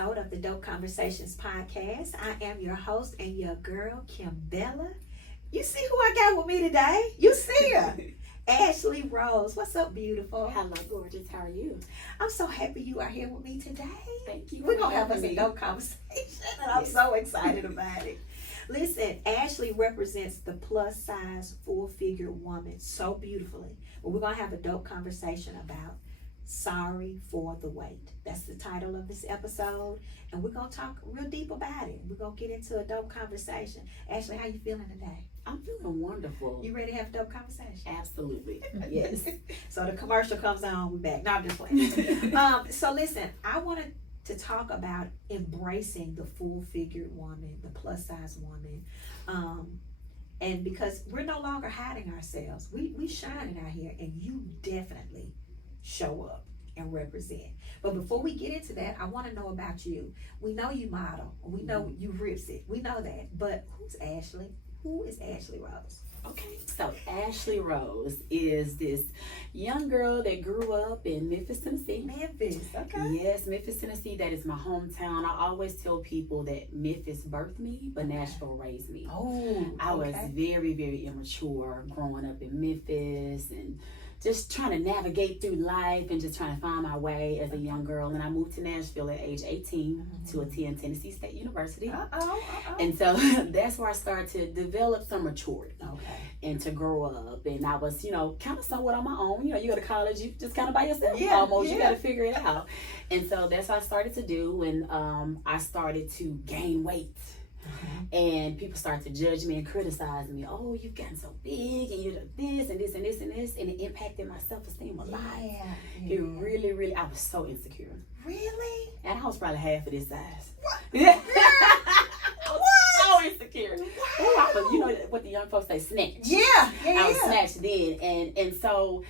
episode of the Dope Conversations podcast. I am your host and your girl, Kimbella. You see who I got with me today? You see her. Ashley Rose. What's up, beautiful? Hello, gorgeous. How are you? I'm so happy you are here with me today. Thank you. We're going to have us a dope conversation, and I'm so excited about it. Listen, Ashley represents the plus size, full-figured woman so beautifully. But we're going to have a dope conversation about Sorry for the Wait. That's the title of this episode, and we're going to talk real deep about it. We're going to get into a dope conversation. Ashley, how you feeling today? I'm feeling wonderful. You ready to have a dope conversation? Absolutely. Yes. So the commercial comes on, we back. No, I'm just playing. So listen, I wanted to talk about embracing the full-figured woman, the plus-size woman. And because we're no longer hiding ourselves. We shining out here, and you definitely show up and represent. But before we get into that, I want to know about you. We know you model. We know you rips it. We know that. But who's Ashley? Who is Ashley Rose? Okay, so Ashley Rose is this young girl that grew up in Memphis, Tennessee. Memphis, okay. Yes, Memphis, Tennessee. That is my hometown. I always tell people that Memphis birthed me, but Nashville raised me. Oh, I was very, very immature growing up in Memphis and just trying to navigate through life and just trying to find my way as a young girl. And I moved to Nashville at age 18 to attend Tennessee State University. And so that's where I started to develop some maturity and to grow up. And I was, kind of somewhat on my own. You go to college, you just kind of by yourself almost. You got to figure it out. And so that's what I started to do. And I started to gain weight. And people start to judge me and criticize me. Oh, you've gotten so big, and you're this and this and this and this, and it impacted my self-esteem a lot. It really, really, I was so insecure. Really? And I was probably half of this size. What? Yeah. I was so insecure. Wow. Ooh, you know what the young folks say, snatch. I was snatched then, and so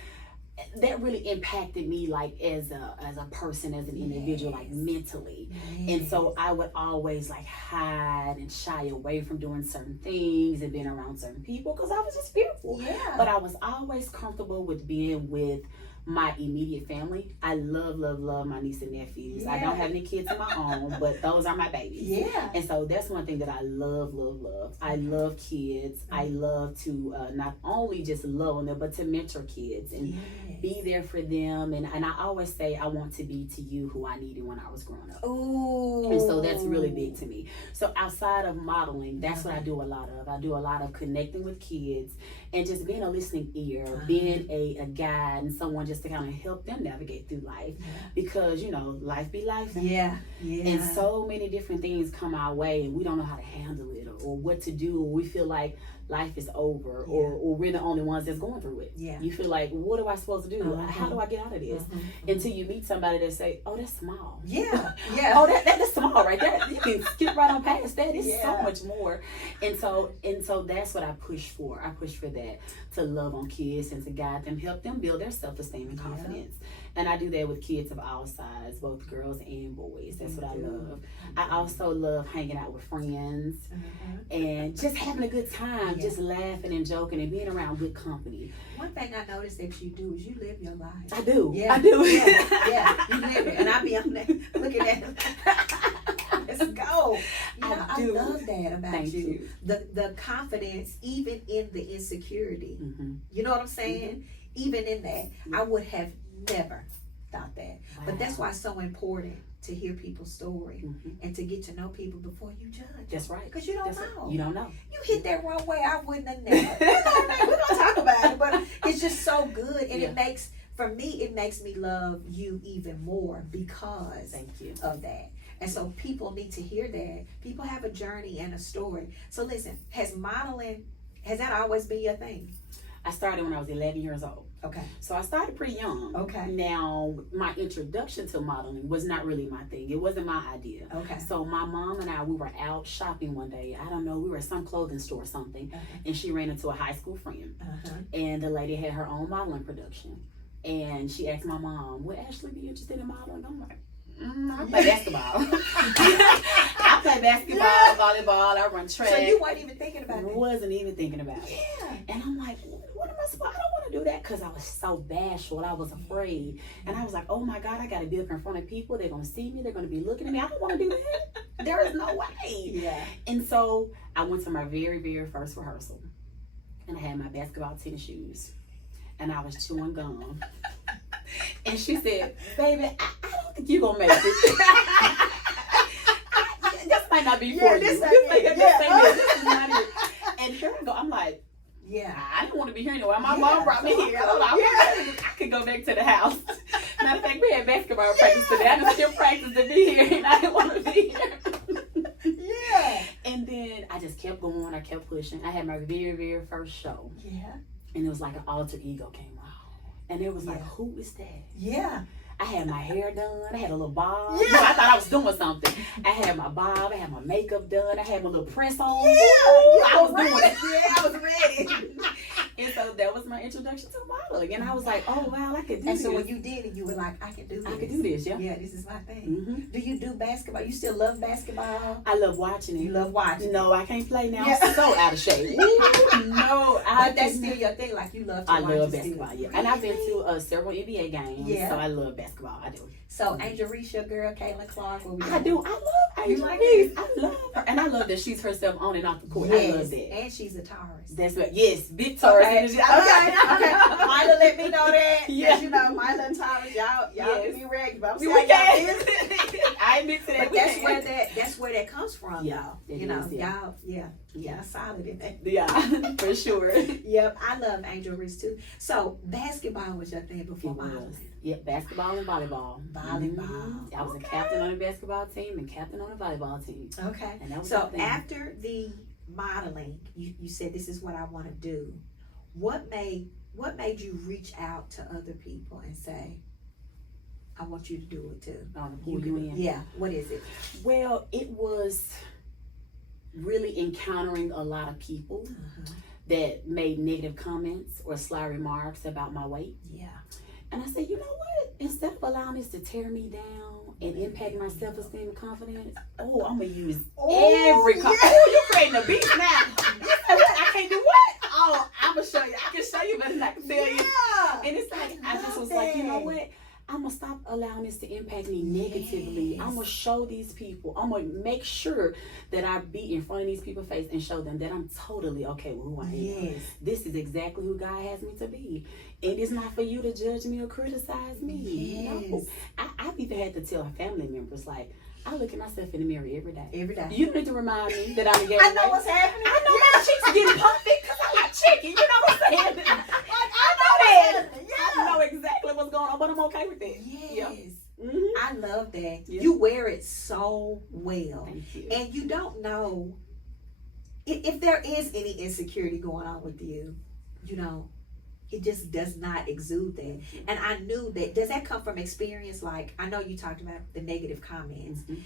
that really impacted me, like as a person, as an individual, like mentally. And so I would always like hide and shy away from doing certain things and being around certain people because I was just fearful. But I was always comfortable with being with my immediate family. I love my niece and nephews. I don't have any kids of my own, but those are my babies. And so that's one thing that I love. I love kids. I love to not only just love on them, but to mentor kids and be there for them. And I always say I want to be to you who I needed when I was growing up. And so that's really big to me. So outside of modeling, that's what I do a lot of. I do a lot of connecting with kids and just being a listening ear, being a guide and someone just to kind of help them navigate through life because life be life. And so many different things come our way and we don't know how to handle it or what to do, or we feel like life is over or we're the only ones that's going through it. You feel like, what am I supposed to do? How do I get out of this? Until you meet somebody that say, oh, that's small. Oh, that's small right there. You can skip right on past that. It's so much more. And so that's what I push for. I push for that, to love on kids and to guide them, help them build their self-esteem and confidence. And I do that with kids of all sizes, both girls and boys. That's what I love. I also love hanging out with friends and just having a good time, just laughing and joking and being around good company. One thing I noticed that you do is you live your life. I do. I do. You live it. And I be on there looking at it. Let's go. I love that about you. The confidence, even in the insecurity. You know what I'm saying? Even in that, I would have never thought that. But that's why it's so important to hear people's story and to get to know people before you judge. That's right. Because you don't know. You don't know. You hit that wrong way, I wouldn't have never. We're going to talk about it, but it's just so good. And it makes me love you even more because of that. And so people need to hear that. People have a journey and a story. So listen, has that always been your thing? I started when I was 11 years old. Okay. So I started pretty young. Okay. Now, my introduction to modeling was not really my thing. It wasn't my idea. Okay. So my mom and we were out shopping one day. I don't know, we were at some clothing store or something. And she ran into a high school friend. And the lady had her own modeling production. And she asked my mom, would Ashley be interested in modeling? I'm like, I play basketball. I play basketball, volleyball, I run track. So you weren't even thinking about it? Wasn't even thinking about it. And I'm like, what am I supposed to do? I don't want to do that? Because I was so bashful. I was afraid. And I was like, oh my God, I got to be up in front of people. They're going to see me. They're going to be looking at me. I don't want to do that. There is no way. Yeah. And so I went to my very, very first rehearsal. And I had my basketball tennis shoes. And I was chewing gum. And she said, baby, I don't think you're going to make it. This might not be for you. This is not it. And here I go. I'm like, yeah, I didn't want to be here anyway. My mom brought me here. I could go back to the house. Matter of fact, we had basketball practice today. I just still practice to be here, and I didn't want to be here. Yeah. And then I just kept going. I kept pushing. I had my very, very first show. Yeah. And it was like an alter ego came out. And it was like, who is that? Yeah. I had my hair done. I had a little bob. Yeah. I thought I was doing something. I had my bob. I had my makeup done. I had my little press on. Yeah. I was doing it. Yeah, I was ready. And so that was my introduction to modeling. And I was like, oh, wow, I could do this. And so when you did it, you were like, I can do this. I could do this, yeah. Yeah, this is my thing. Mm-hmm. Do you do basketball? You still love basketball? I love watching it. You love watching No, I can't play now. Yeah. I'm so out of shape. No. But that's still your thing. Like, you love to watch. I love basketball, yeah. Really? And I've been to several NBA games. Yeah. So I love basketball. I do. So Angel Reese, your girl, Caitlin Clark. I do. I love Angel Reese. I love her. And I love that she's herself on and off the court. Yes. I love that. And she's a Taurus. That's right. Yes, big Taurus. Okay. Okay. Mila let me know that. Yeah. You know, Mila and Taurus, y'all can be ready. But I'm saying we can. I admit to that. But that's where that comes from, y'all. You know, y'all, y'all solid in that. Yeah, for sure. Yep, I love Angel Reese too. So basketball was your thing before modeling. Yeah, basketball and volleyball. Volleyball. Mm-hmm. I was a captain on the basketball team and captain on the volleyball team. Okay. And that was so after the modeling, you said this is what I want to do. What made you reach out to other people and say, I want you to do it too? Pull you in. Yeah. What is it? Well, it was really encountering a lot of people that made negative comments or sly remarks about my weight. Yeah. And I said, you know what? Instead of allowing this to tear me down and impact my self-esteem and confidence, I'm going to use every comment. Oh, you're creating a beast now. You said what? I can't do what? Oh, I'm going to show you. I can show you, but I can tell you. And it's like, I just was like, you know what? I'm going to stop allowing this to impact me negatively. Yes. I'm going to show these people. I'm going to make sure that I be in front of these people's face and show them that I'm totally okay with who I am. Yes. This is exactly who God has me to be. And it's not for you to judge me or criticize me. Yes. No. I've even had to tell family members, like, I look at myself in the mirror every day. Every day. You need to remind me that I'm a I know what's happening. I know my cheeks getting puffy because I'm not chicken. You know what I'm saying? I know that. Yeah. I know exactly what's going on, but I'm okay with it. Yes. Yeah. Mm-hmm. I love that. Yeah. You wear it so well. Thank you. And you don't know if there is any insecurity going on with you, you know. It just does not exude that. And I knew that. Does that come from experience? Like, I know you talked about the negative comments. Mm-hmm.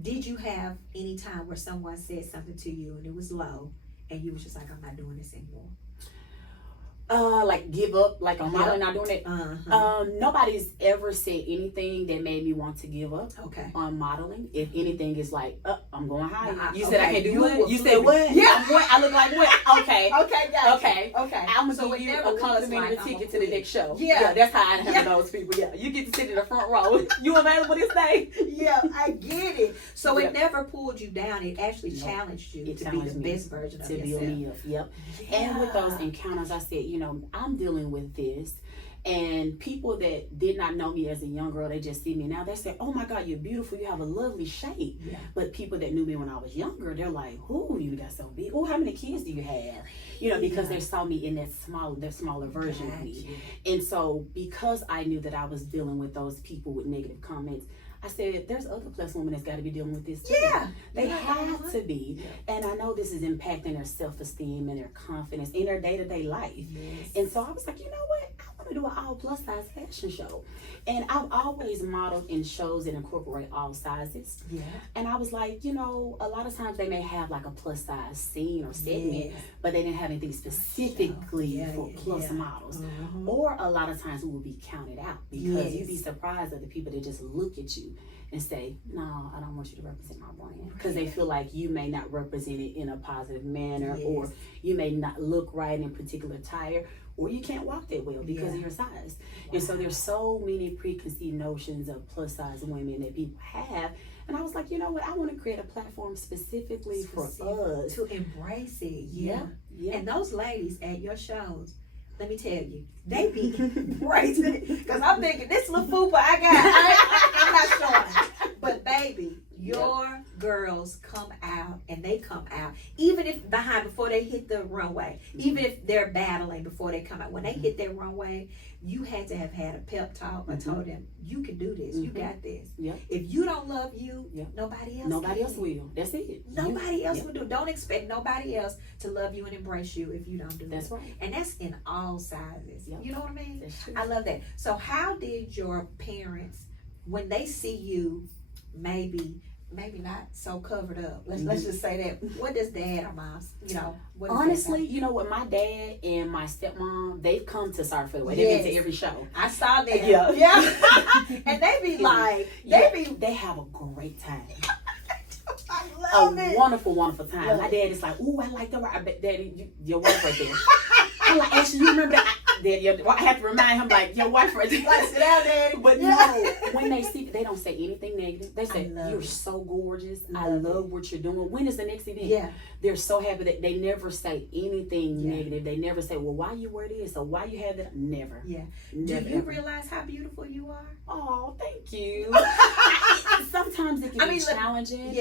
Did you have any time where someone said something to you and it was low and you was just like, I'm not doing this anymore? Like give up, like I'm not doing it. Nobody's ever said anything that made me want to give up on modeling. If anything is like, I'm going higher. You said I can't do what? You said what? Yeah. What? I look like what? Okay. Okay. I'm gonna give you a complimentary ticket to the next show. Yeah, that's how I handle those people. Yeah, you get to sit in the front row. You available this day? Yeah, I get it. So it never pulled you down. It actually challenged you to be the best version of yourself. Yep. And with those encounters, I said, I'm dealing with this. And people that did not know me as a young girl, they just see me now. They say, oh my God, you're beautiful. You have a lovely shape. Yeah. But people that knew me when I was younger, they're like, oh, you got so big. Oh, how many kids do you have? Because they saw me in that smaller version of me. And so because I knew that I was dealing with those people with negative comments, I said, there's other plus women that's got to be dealing with this too. Yeah. They have to be. Yeah. And I know this is impacting their self-esteem and their confidence in their day-to-day life. Yes. And so I was like, you know what? I want to do an all plus size fashion show. And I've always modeled in shows that incorporate all sizes. Yeah. And I was like, a lot of times they may have like a plus size scene or segment, but they didn't have anything specifically for plus models. Mm-hmm. Or a lot of times we will be counted out because you'd be surprised at the people that just look at you and say, no, I don't want you to represent my brand. Because they feel like you may not represent it in a positive manner or you may not look right in particular attire. or you can't walk that well because of your size. Wow. And so there's so many preconceived notions of plus size women that people have. And I was like, you know what? I want to create a platform specifically for us to embrace it. Yeah. And those ladies at your shows, let me tell you, they be embracing it. Because I'm thinking, this little fupa I got, I'm not showing. But baby, your girls come out, and they come out, even if before they hit the runway, even if they're battling before they come out. When they hit their runway, you had to have had a pep talk or told them, you can do this, you got this. If you don't love you, nobody else will. That's it. Nobody else will do. Don't expect nobody else to love you and embrace you if you don't do that. That's right. And that's in all sizes. You know what I mean? That's true. I love that. So how did your parents, when they see you maybe not so covered up, let's just say that, what does dad or mom's, honestly, you know what, my dad and my stepmom, they've come to Surf for the Way. They've been to every show. I saw that. And they be like, they have a great time. I love it. Wonderful, wonderful time. My dad is like, ooh, I like the, I bet daddy, your wife right there. I'm like, actually, you remember that? Daddy, I have to remind him, like, your wife right there. Like, sit down, daddy. But no, when they see, they don't say anything negative. They say, you're so gorgeous. I love what you're doing. When is the next event? They're so happy that they never say anything negative. They never say, well, why you wear this or why you have that? Never. Do you realize how beautiful you are? Oh, thank you. Sometimes it can be challenging.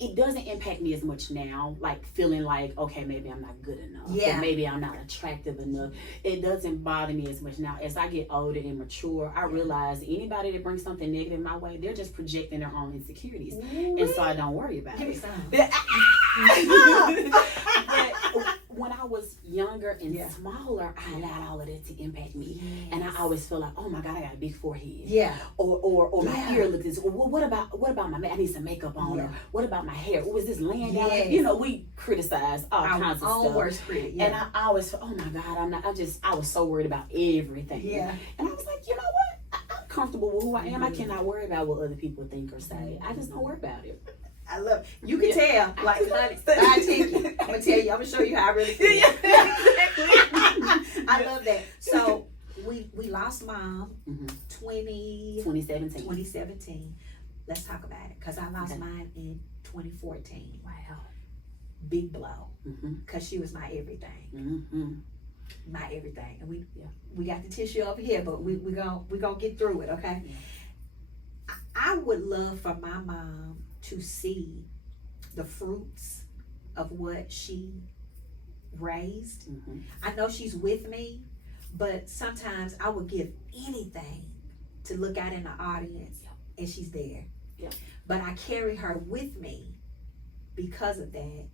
It doesn't impact me as much now, like feeling like, okay, maybe I'm not good enough. Or maybe I'm not attractive enough. It doesn't bother me as much now. As I get older and mature, I realize anybody that brings something negative my way, they're just projecting their own insecurities. And so I don't worry about it. But when I was younger and smaller, I allowed all of that to impact me. And I always feel like, oh my God, I got a big forehead. Or my hair looks this. Well, what about my I need some makeup on, or what about my hair? Was this laying down? You know, we criticize all kinds of stuff. Worst critic. And I always feel, oh my God, I was so worried about everything. And I was like, you know what? I'm comfortable with who I am. I cannot worry about what other people think or say. I just don't worry about it. I love it. You can tell, like, honey, I take you. I'm gonna tell you. I'm gonna show you how I really feel. I love that. So we lost mom, 2017. Let's talk about it, because I lost mine in 2014. Wow, big blow, because she was my everything. My everything, and we got the tissue over here, but we gonna get through it, okay? I would love for my mom to see the fruits of what she raised. I know she's with me, but sometimes I would give anything to look out in the audience and she's there. But I carry her with me because of that,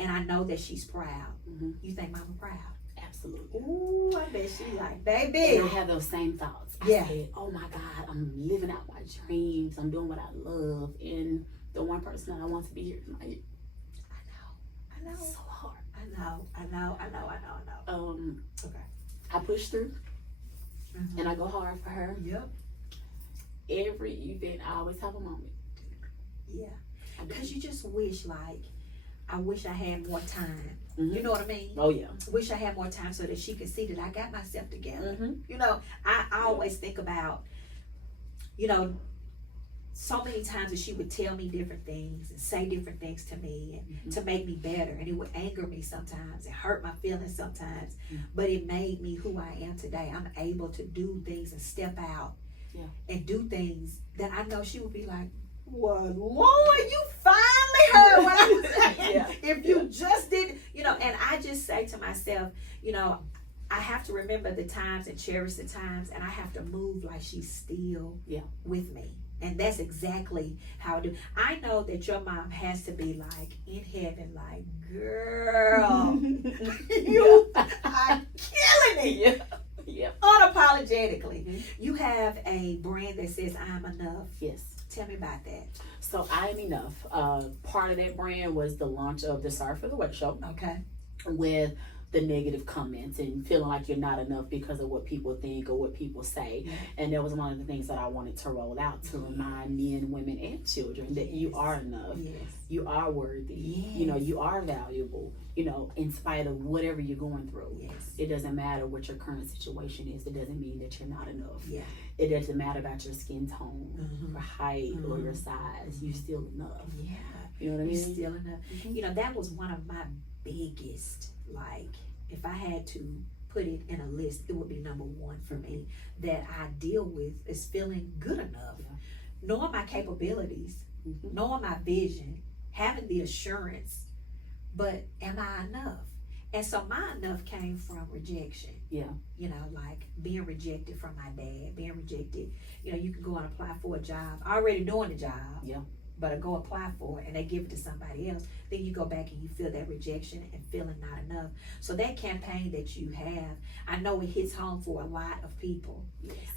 and I know that she's proud. You think Mama proud? Absolutely. Ooh, I bet she like, baby. And I have those same thoughts. I said, oh my God, I'm living out my dreams. I'm doing what I love. And the one person that I want to be here tonight. I know. It's so hard. I know. Okay. I push through. And I go hard for her. Every event, I always have a moment. Because you just wish, like, I wish I had more time. You know what I mean? Oh yeah. Wish I had more time so that she could see that I got myself together. You know, I always think about, so many times that she would tell me different things and say different things to me and to make me better, and it would anger me sometimes and hurt my feelings sometimes, but it made me who I am today. I'm able to do things and step out and do things that I know she would be like, well, Lord, you finally heard what I was saying. If you just didn't, and I just say to myself, I have to remember the times and cherish the times, and I have to move like she's still with me. And that's exactly how I do. I know that your mom has to be like in heaven, like, girl, you are killing it. Unapologetically. You have a brand that says I'm enough. Tell me about that. So I Am Enough. Part of that brand was the launch of the Sorry for the Wet show. Okay. With the negative comments and feeling like you're not enough because of what people think or what people say. And that was one of the things that I wanted to roll out to remind men, women, and children that you are enough. You are worthy. You know, you are valuable, you know, in spite of whatever you're going through. It doesn't matter what your current situation is. It doesn't mean that you're not enough. It doesn't matter about your skin tone or height or your size. You're still enough. You know what I mean? You're still enough. You know, that was one of my biggest, like, if I had to put it in a list, it would be number one for me that I deal with is feeling good enough. Knowing my capabilities, knowing my vision, having the assurance, but am I enough? And so my enough came from rejection. You know, like being rejected from my dad, being rejected. You know, you can go and apply for a job, already doing the job, but I go apply for it and they give it to somebody else. Then you go back and you feel that rejection and feeling not enough. So that campaign that you have, I know it hits home for a lot of people.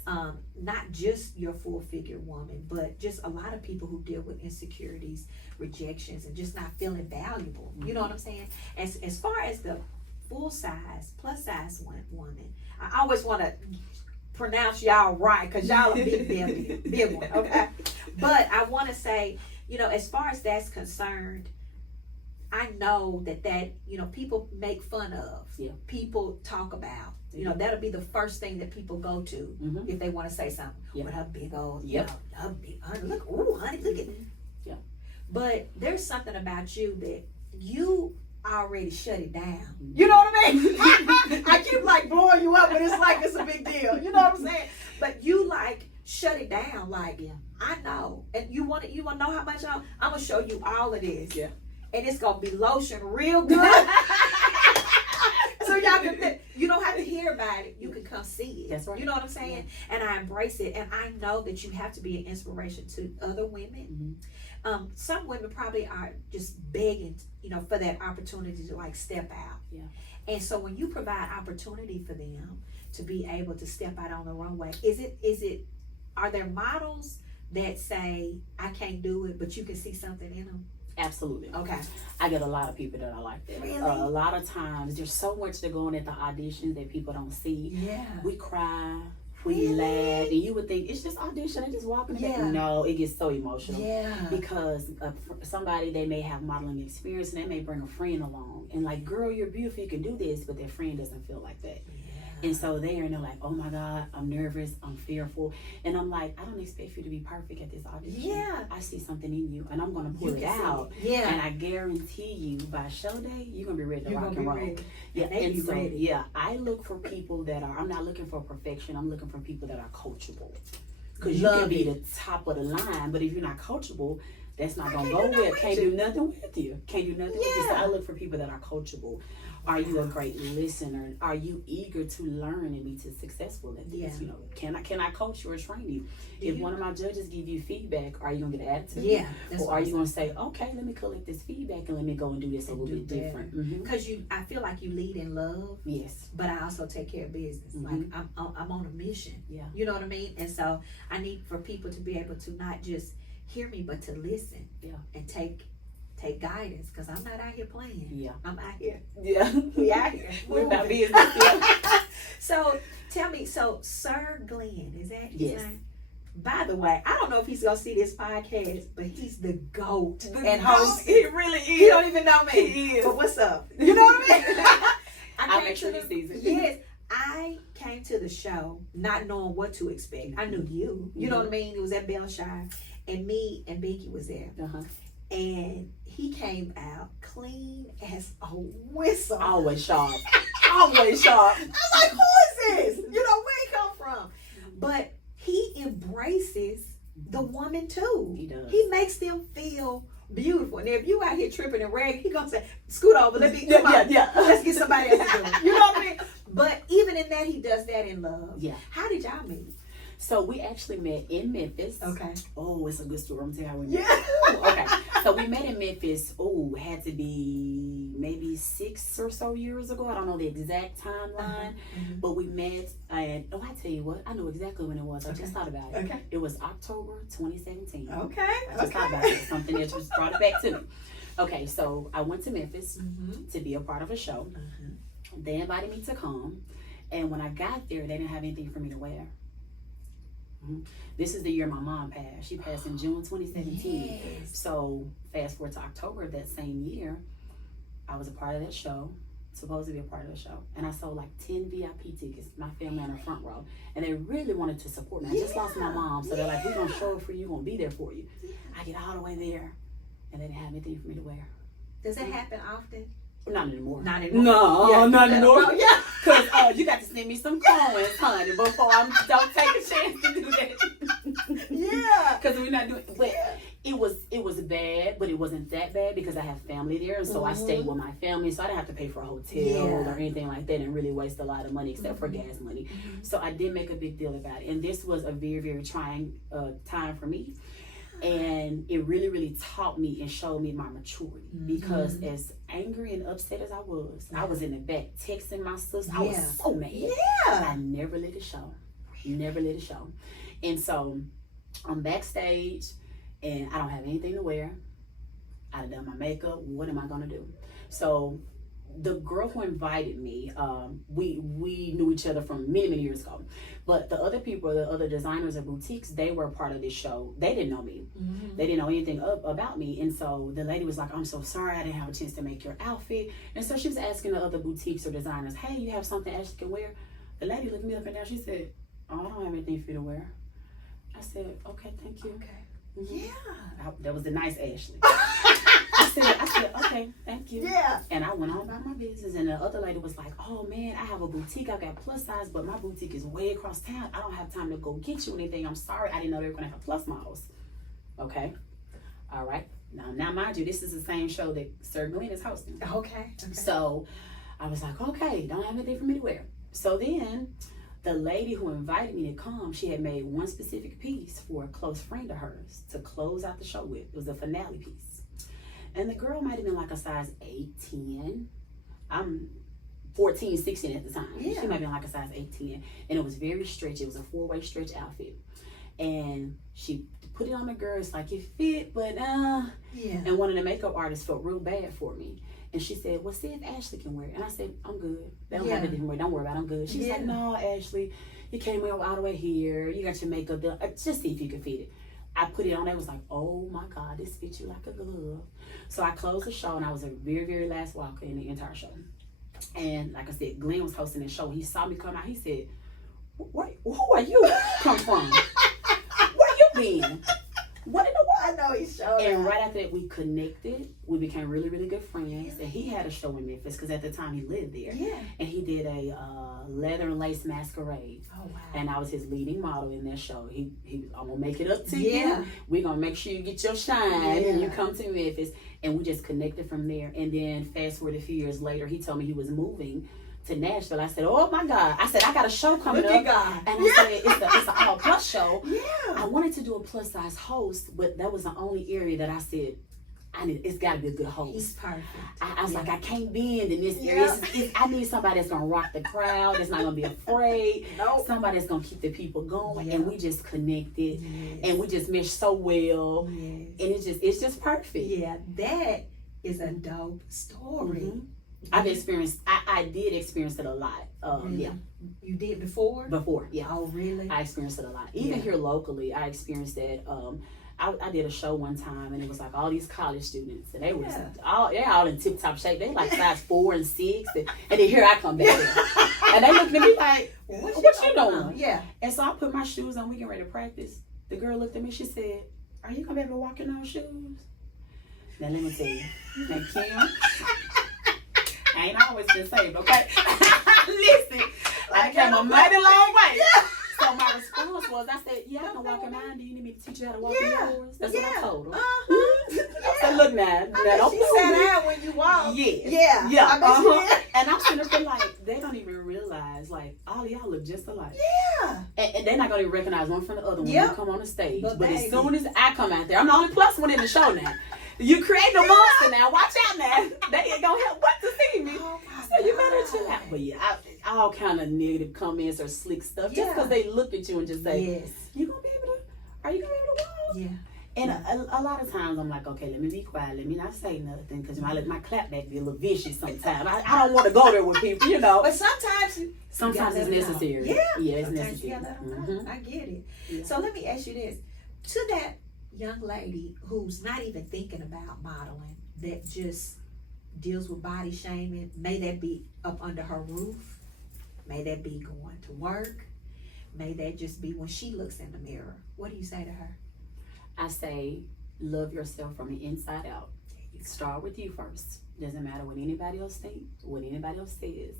Not just your full-figured woman, but just a lot of people who deal with insecurities, rejections, and just not feeling valuable. You know what I'm saying? As far as the full-size, plus-size woman, I always want to pronounce y'all right because y'all are big one, okay? But I want to say, you know, as far as that's concerned, I know that you know, people make fun of, people talk about, you know, that'll be the first thing that people go to if they want to say something. With her big old, you know, her big, honey, look, ooh, honey, look at But there's something about you that you already shut it down. You know what I mean? I keep like blowing you up, but it's like it's a big deal. You know what I'm saying? But you like shut it down. Like, I know, and you want to know how much I'm gonna show you all of this. And it's gonna be lotion real good. So y'all can, you don't have to hear about it. You can come see it. That's right. You know what I'm saying? And I embrace it. And I know that you have to be an inspiration to other women. Some women probably are just begging, you know, for that opportunity to like step out. And so when you provide opportunity for them to be able to step out on the runway, are there models that say, I can't do it, but you can see something in them? Absolutely. Okay. I get a lot of people that are like that. Really? A lot of times there's so much that go on at the auditions that people don't see. We cry, we laugh, and you would think it's just audition and just walking in. No, it gets so emotional. Because somebody, they may have modeling experience and they may bring a friend along and like, girl, you're beautiful, you can do this, but their friend doesn't feel like that. And so they're like, oh my God, I'm nervous, I'm fearful. And I'm like, I don't expect you to be perfect at this audition. I see something in you and I'm going to pull it out. And I guarantee you by show day, you're going to be ready to rock and roll. And so, I look for people that are, I'm not looking for perfection, I'm looking for people that are coachable. Because you can be the top of the line, but if you're not coachable, that's not going to go well. Can't do nothing with you. So I look for people that are coachable. Are you a great listener? Are you eager to learn and be successful at this? You know, can I coach you or train you? If one of my judges give you feedback, are you gonna get an attitude? Or are you gonna say, okay, let me collect this feedback and let me go and do this a little bit different? Because I feel like you lead in love. But I also take care of business. Like I'm on a mission. You know what I mean? And so I need for people to be able to not just hear me, but to listen. And take guidance, because I'm not out here playing. I'm out here. We out here. We're about business. So tell me, Sir Glenn, is that his name? By the way, I don't know if he's gonna see this podcast, but he's the GOAT and host. He really is. He don't even know me. He is. But what's up? You know what I mean? I'll make sure he sees it. Yes. I came to the show not knowing what to expect. I knew you. You know what I mean? It was at Bellshire, and me and Binky was there. And he came out clean as a whistle. Always sharp. Always sharp. I'm like, who is this? You know, where he come from? But he embraces the woman too. He does. He makes them feel beautiful. And if you out here tripping and ragging, he gonna say, scoot over, let's get somebody else to do it. You know what I mean? But even in that, he does that in love. How did y'all meet? So we actually met in Memphis. Oh, it's a good story. I'm telling you how we met. Okay. So we met in Memphis. Oh, had to be maybe 6 or so years ago. I don't know the exact timeline, but we met. And I tell you what, I know exactly when it was. I just thought about it. It was October 2017. I just thought about it. Something that just brought it back to me. Okay, so I went to Memphis to be a part of a show. They invited me to come. And when I got there, they didn't have anything for me to wear. This is the year my mom passed. She passed in June 2017. Yes. So fast forward to October of that same year, I was a part of that show, supposed to be a part of the show. And I sold like 10 VIP tickets, my family on the front row. And they really wanted to support me. I just lost my mom. So they're like, we're going to show up for you. We're going to be there for you. I get all the way there, and they didn't have anything for me to wear. Does that happen often? Not anymore. Not anymore. No, not anymore. Yeah. Because you got to send me some coins, honey, before I don't take a chance to do that. Yeah. Because we're not doing. But it was bad, but it wasn't that bad because I have family there, and so I stayed with my family, so I didn't have to pay for a hotel or anything like that, and really waste a lot of money except for gas money. So I did make a big deal about it, and this was a very, very trying time for me. And it really, really taught me and showed me my maturity because as angry and upset as I was in the back texting my sister. I was so mad. Yeah. I never let it show. Never let it show. And so I'm backstage and I don't have anything to wear. I've done my makeup. What am I going to do? So the girl who invited me, we knew each other from many, many years ago. But the other people, the other designers of boutiques, they were part of this show. They didn't know me. They didn't know anything about me. And so the lady was like, I'm so sorry, I didn't have a chance to make your outfit. And so she was asking the other boutiques or designers, hey, you have something Ashley can wear? The lady looked me up and down. She said, oh, I don't have anything for you to wear. I said, okay, thank you. Okay. Yeah. That was the nice Ashley. I said, okay, thank you. Yeah. And I went on about my business, and the other lady was like, oh man, I have a boutique. I got plus size, but my boutique is way across town. I don't have time to go get you anything. I'm sorry. I didn't know they were going to have plus models. Okay. All right. Now, mind you, this is the same show that Sir Glenn is hosting. Okay. So I was like, okay, don't have anything for me to wear. So then the lady who invited me to come, she had made one specific piece for a close friend of hers to close out the show with. It was a finale piece. And the girl might have been like a size 8, 10. I'm 14, 16 at the time. Yeah. She might have been like a size 8, 10. And it was very stretchy. It was a 4-way stretch outfit. And she put it on the girl. It's like, it fit, but Yeah. And one of the makeup artists felt real bad for me. And she said, well, see if Ashley can wear it. And I said, I'm good. They don't have anything to wear. Don't worry about it. I'm good. She was like, no, Ashley, you came all the way here. You got your makeup done. Just see if you can fit it. I put it on. I was like, oh my God, this fits you like a glove. So I closed the show, and I was the very, very last walker in the entire show. And like I said, Glenn was hosting the show. He saw me come out. He said, who are you come from? Where you been? What in the world? I know he showed And right after that, we connected. We became really, really good friends. And he had a show in Memphis because at the time he lived there. Yeah. And he did a leather and lace masquerade. Oh, wow. And I was his leading model in that show. He I'm going to make it up to Yeah. you. We're going to make sure you get your shine and you come to Memphis. And we just connected from there. And then fast forward a few years later, he told me he was moving to Nashville. I said, oh my God. I said, I got a show coming Look up. at God. And I said, it's an all plus show. Yeah. I wanted to do a plus size host, but that was the only area that I said, it's got to be a good host. He's perfect. I was like, I can't bend in this area. I need somebody that's going to rock the crowd, that's not going to be afraid. Nope. Somebody that's going to keep the people going. Yeah. And we just connected. Yes. And we just meshed so well. Yes. And it's just perfect. Yeah, that is a dope story. I've experienced, I did experience it a lot. Really? Yeah. You did before? Before, yeah. Oh, really? I experienced it a lot. Even here locally, I experienced that. I did a show one time, and it was like all these college students, and they were they're all in tip top shape. They like size 4 and 6, and then here I come back there, and they looked at me like, "What you doing?" Yeah. And so I put my shoes on. We get ready to practice. The girl looked at me. She said, "Are you gonna be able to walk in those shoes?" Now let me tell you, now Kim, I ain't always been saved, okay? Listen, I came a mighty long way. Yeah. So my response was, I said, yeah, I can walk in mine. Do you need me to teach you how to walk in yours? That's what I told her. I said, look now, don't she fool sat me. down when you walked. Yeah. Yeah. I bet she did. And I'm sitting there like, they don't even realize, like, all of y'all look just alike. Yeah. And they're not going to recognize one from the other when you come on the stage. But baby, as soon as I come out there, I'm the only plus one in the show now. You create a monster now. Watch out now. They ain't going to help but to see me. Oh, So you better chill out. But yeah, all kind of negative comments or slick stuff. Just because they look at you and just say, yes. are you going to be able to walk? Yeah. And a lot of times I'm like, okay, let me be quiet. Let me not say nothing because my clap back be a little vicious sometimes. I don't want to go there with people, you know. But sometimes it's necessary. Yeah, it's sometimes necessary. You gotta let them know. I get it. Yeah. So let me ask you this: to that young lady who's not even thinking about modeling, that just deals with body shaming, may that be up under her roof, may that be going to work, may that just be when she looks in the mirror. What do you say to her? I say, love yourself from the inside out. Start with you first. Doesn't matter what anybody else thinks, what anybody else says.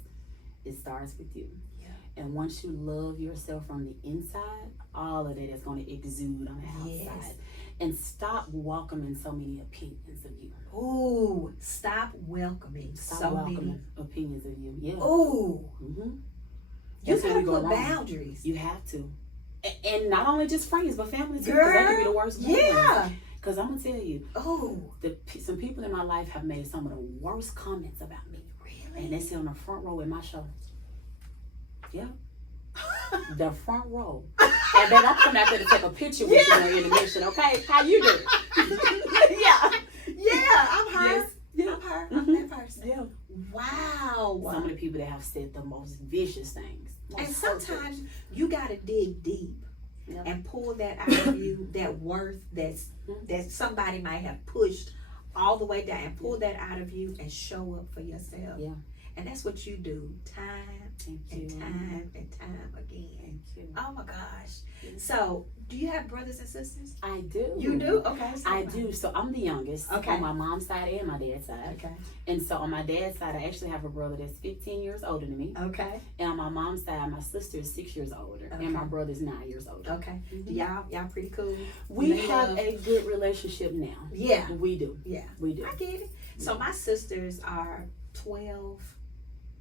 It starts with you. Yeah. And once you love yourself from the inside, all of that is going to exude on the outside. Yes. And stop welcoming so many opinions of you. Ooh, stop welcoming many opinions of you. Yeah. Ooh. Mm-hmm. You gotta put boundaries. You have to. And not only just friends, but family too. Girl, that could be the worst. Yeah. Because I'm gonna tell you, oh, some people in my life have made some of the worst comments about me. Really? And they sit on the front row in my show. Yeah. The front row. And then I'm coming out there to take a picture with you in the intermission. Okay, how you do? Yeah, I'm her. Yes. Yeah. I'm her. I'm that person. Yeah. Wow. Some of the people that have said the most vicious things. And sometimes you gotta dig deep and pull that out of you, that worth that somebody might have pushed all the way down, and pull that out of you and show up for yourself. Yeah. And that's what you do time and time again. Oh my gosh. So, do you have brothers and sisters? I do. You do? Okay. I do. So I'm the youngest on my mom's side and my dad's side. Okay. And so on my dad's side, I actually have a brother that's 15 years older than me. Okay. And on my mom's side, my sister is 6 years older, and my brother's 9 years older. Okay. Y'all pretty cool. We have a good relationship now. Yeah. We do. Yeah. We do. I get it. So my sisters are 12,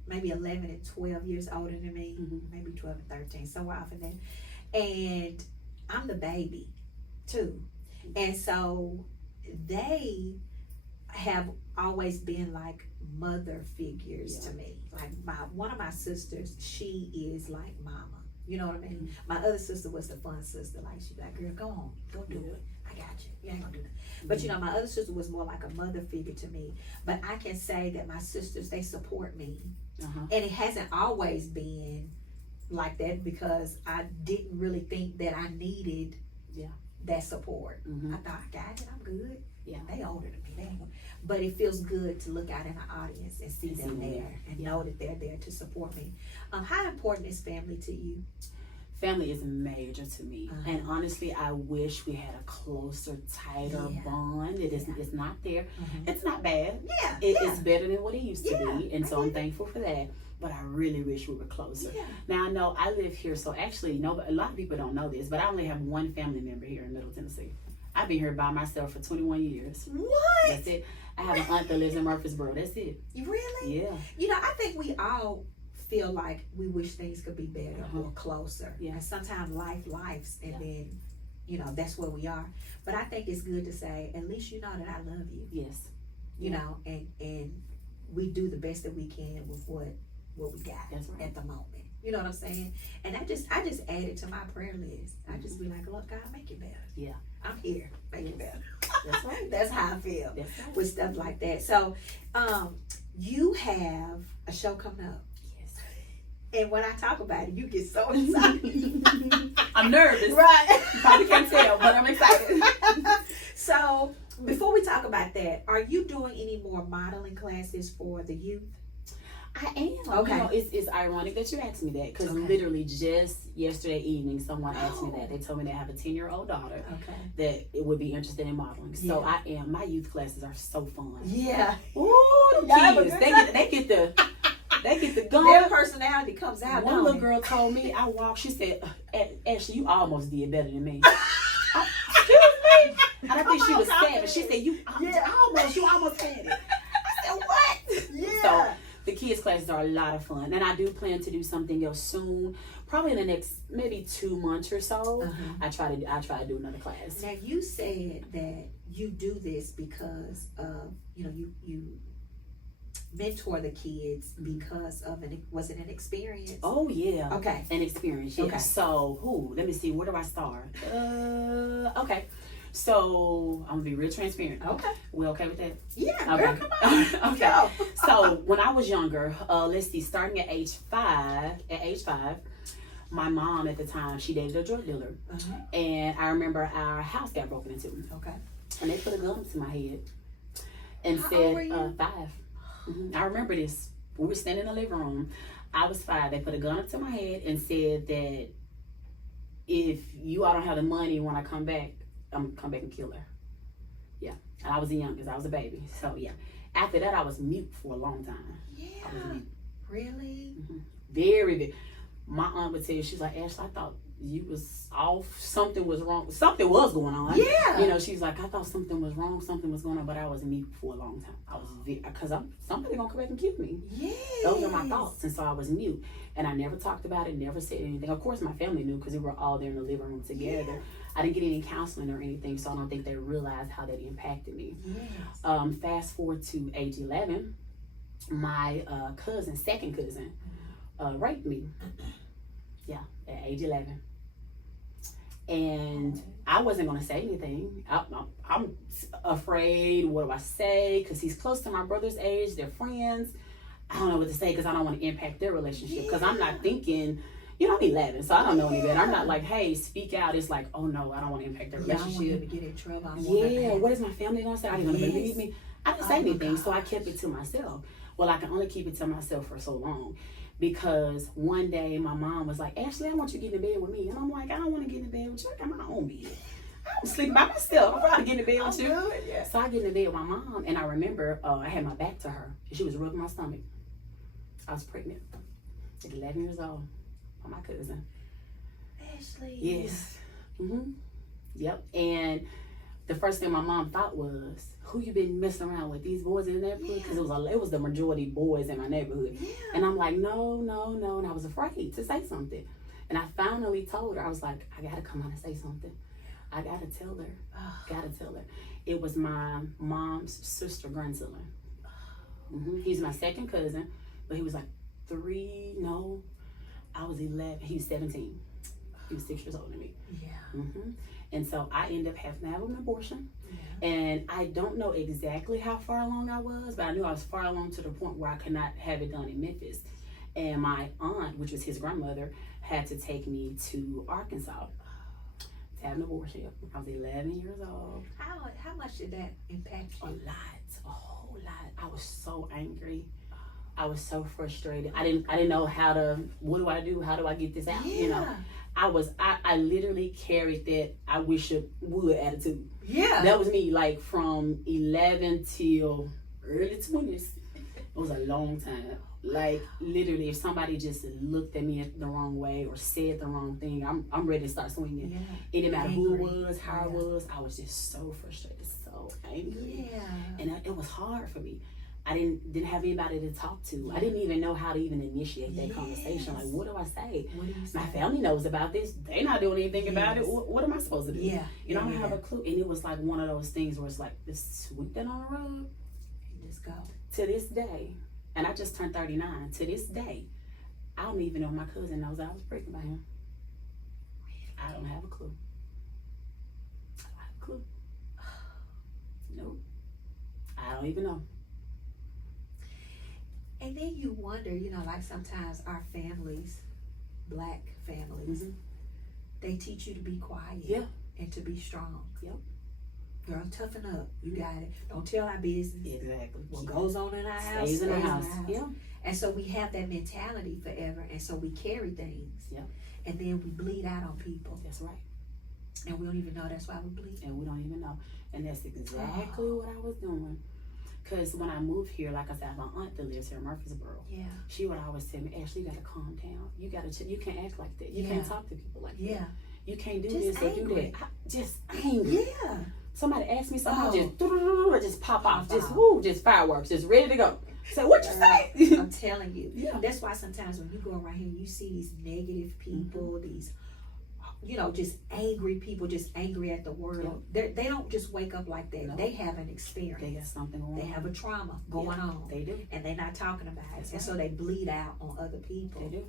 maybe 11 and 12 years older than me, maybe 12 and 13, so often then. And I'm the baby too. And so they have always been like mother figures to me. Like one of my sisters, she is like mama. You know what I mean? My other sister was the fun sister. Like, she's like, girl, go on, go do it. I got you. You ain't gonna do that. But you know, my other sister was more like a mother figure to me. But I can say that my sisters, they support me. And it hasn't always been like that because I didn't really think that I needed that support. I thought, I got it, I'm good. Yeah, they older than me. They ain't gonna, but it feels good to look out in the audience and see them there and know that they're there to support me. How important is family to you? Family is major to me, and honestly, I wish we had a closer, tighter bond. It's not there. It's not bad. It's better than what it used to be, and so I'm thankful for that. But I really wish we were closer. Now I know I live here, so actually, a lot of people don't know this, but I only have one family member here in Middle Tennessee. I've been here by myself for 21 years. What? That's it. I have an aunt that lives in Murfreesboro. That's it. Really? Yeah. You know, I think we all feel like we wish things could be better or closer. Yeah. And sometimes lives, and then, you know, that's where we are. But I think it's good to say, at least you know that I love you. Yes. You know, and we do the best that we can with what we got at the moment. You know what I'm saying? And I just add it to my prayer list. I just be like, look, God, make it better. Yeah. I'm here. Make it better. That's right. That's how I feel with stuff like that. So, you have a show coming up. Yes. And when I talk about it, you get so excited. I'm nervous. Right. You probably can't tell, but I'm excited. So, before we talk about that, are you doing any more modeling classes for the youth? I am. Okay. You know, it's ironic that you asked me that because literally just yesterday evening, someone asked me that. They told me they have a 10-year-old daughter that it would be interested in modeling. So I am. My youth classes are so fun. Yeah. Ooh, kids, they get the gun. Their personality comes out. One little girl told me, I walked. She said, "Ashley, you almost did better than me." Excuse me. And I think she was sad, but she said, "You almost had it." I said, "What?" Yeah. So, the kids' classes are a lot of fun, and I do plan to do something else soon. Probably in the next maybe 2 months or so. I try to do another class. Now you said that you do this because of you mentor the kids because of was it an experience? Oh yeah. Okay. An experience. Yeah. Okay. So let me see. Where do I start? Okay. So I'm gonna be real transparent. Okay. We okay with that? Yeah. Okay. Girl, come on. Okay. So when I was younger, let's see, starting at age 5, my mom at the time, she dated a drug dealer. And I remember our house got broken into. Okay. And they put a gun to my head and How said, old were you? 5. I remember this. We were standing in the living room. I was 5. They put a gun up to my head and said that if you all don't have the money when I come back, I'm gonna come back and kill her. Yeah. And I was the youngest. I was a baby. So yeah. After that, I was mute for a long time. Yeah. I was mute. Really? Very, very. My aunt would tell you, she's like, Ashley, I thought you was off. Something was wrong. Something was going on. Yeah. You know, she's like, I thought something was wrong. Something was going on, but I was mute for a long time. I was because somebody gonna come back and kill me. Yeah. Those are my thoughts, and so I was mute, and I never talked about it, never said anything. Of course, my family knew because we were all there in the living room together. Yeah. I didn't get any counseling or anything, so I don't think they realized how that impacted me. Yes. Fast forward to age 11, my second cousin, raped me. Yeah, at age 11. And I wasn't going to say anything. I'm afraid. What do I say? Because he's close to my brother's age. They're friends. I don't know what to say because I don't want to impact their relationship. Because I'm not thinking, I'm 11, so I don't know any better. I'm not like, hey, speak out. It's like, oh no, I don't want to impact their relationship. I don't want him to get in trouble. What is my family going to say? Are they going to believe me? I didn't say anything, so I kept it to myself. Well, I can only keep it to myself for so long. Because one day my mom was like, Ashley, I want you to get in bed with me. And I'm like, I don't want to get in bed with you. I got my own bed. I'm sleeping by myself. I'm trying to get in bed with you. Good, yeah. So I get in bed with my mom, and I remember I had my back to her. And she was rubbing my stomach. I was pregnant at 11 years old by my cousin. Ashley. Yes. Yep. And the first thing my mom thought was, who you been messing around with? These boys in the neighborhood? Because it was the majority boys in my neighborhood. Yeah. And I'm like, no. And I was afraid to say something. And I finally told her, I was like, I got to come out and say something. I got to tell her. It was my mom's sister grandson. He's my second cousin, but he was like 3, no, I was 11. He was 17. He was 6 years older than me. Yeah. And so I ended up having to have an abortion. Yeah. And I don't know exactly how far along I was, but I knew I was far along to the point where I could not have it done in Memphis. And my aunt, which was his grandmother, had to take me to Arkansas to have an abortion. I was 11 years old. How much did that impact you? A whole lot. I was so angry. I was so frustrated. I didn't know what do I do? How do I get this out? Yeah. I literally carried that I wish it would attitude. Yeah. That was me, like from 11 till early 20s. It was a long time. Like literally, if somebody just looked at me the wrong way or said the wrong thing, I'm ready to start swinging. Yeah. It didn't matter who it was, how it was. I was just so frustrated, so angry. Yeah. And it was hard for me. I didn't have anybody to talk to. Yeah. I didn't even know how to even initiate that conversation. Like, what do I say? What do you say? My family knows about this. They're not doing anything about it. What am I supposed to do? Yeah. I don't have a clue. And it was like one of those things where it's like, just sweep that on the rug. And just go. To this day, and I just turned 39. To this day, I don't even know if my cousin knows I was pregnant by him. I don't have a clue. I don't have a clue. Nope. I don't even know. And then you wonder, like sometimes our families, Black families, they teach you to be quiet. Yeah. And to be strong. Yep. Girl, toughen up. You got it. Don't tell our business. Exactly. What goes on in our house Stays in the house. Yeah. And so we have that mentality forever. And so we carry things. Yeah. And then we bleed out on people. That's right. And we don't even know that's why we bleed. And we don't even know. And that's exactly what I was doing. Because when I moved here, like I said, my aunt that lives here in Murfreesboro. Yeah. She would always tell me, Ashley, you got to calm down. You got to, you can't act like that. You can't talk to people like that. You can't do just this or do that. Just angry. Yeah. Somebody asked me something, just pop off. Just fireworks. Just ready to go. So what you say? I'm telling you. Yeah. That's why sometimes when you go around here, you see these negative people, these, just angry people, just angry at the world. They don't just wake up like that. No. They have an experience. They got something going on. They have a trauma going on. They do. And they're not talking about it. That's and so they bleed out on other people. They do.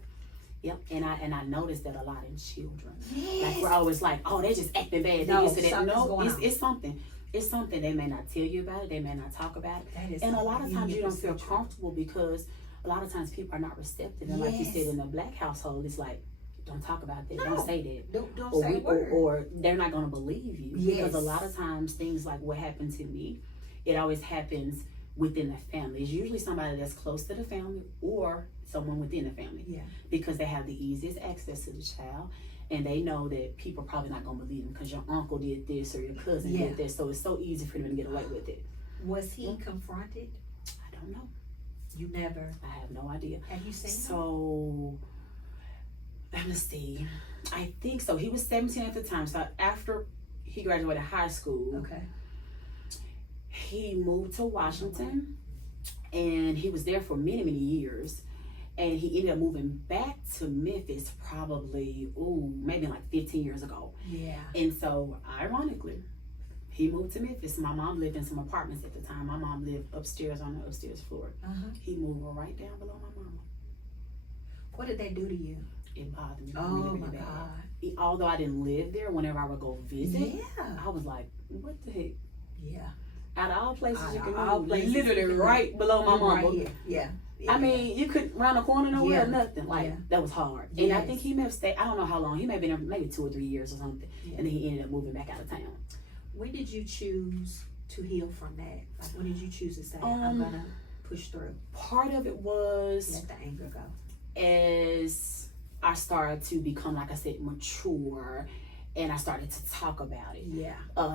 Yep, and I noticed that a lot in children. Yes. Like we're always like, oh, they just acting bad. No, They used to that. something's No, going on. it's something. It's something. They may not tell you about it. They may not talk about it. That is And a lot of times you don't feel 100% true. comfortable because a lot of times people are not receptive. And like you said, in a black household, it's like, don't talk about that. No. Don't say that. Don't say a word. Or they're not going to believe you. Yes. Because a lot of times things like what happened to me, it always happens within the family. It's usually somebody that's close to the family or someone within the family. Yeah. Because they have the easiest access to the child. And they know that people are probably not going to believe them because your uncle did this or your cousin did this. So it's so easy for them to get away with it. Was he confronted? I don't know. You never. I have no idea. Have you seen him? So, let me see. I think so. He was 17 at the time. So after he graduated high school, Okay. he moved to Washington. And he was there for many, many years. And he ended up moving back to Memphis probably, maybe like 15 years ago. Yeah. And so, ironically, he moved to Memphis. My mom lived in some apartments at the time. My mom lived upstairs on the upstairs floor. He moved right down below my mama. What did that do to you? It bothered me Oh really, really my bad. God. Although I didn't live there, whenever I would go visit, Yeah. I was like, what the heck? Yeah. Out of all places Out you of can all move, places literally you can right below my mama. Right here. Yeah. I mean, you could round the corner nowhere or Yeah. nothing. Like, Yeah. that was hard. And I Yes. think he may have stayed, I don't know how long. He may have been there maybe 2 or 3 years or something. Yeah. And then he ended up moving back out of town. When did you choose to heal from that? Like, when did you choose to say, I'm gonna push through? Part of it was Let the anger go. as I started to become, like I said, mature, and I started to talk about it. Yeah.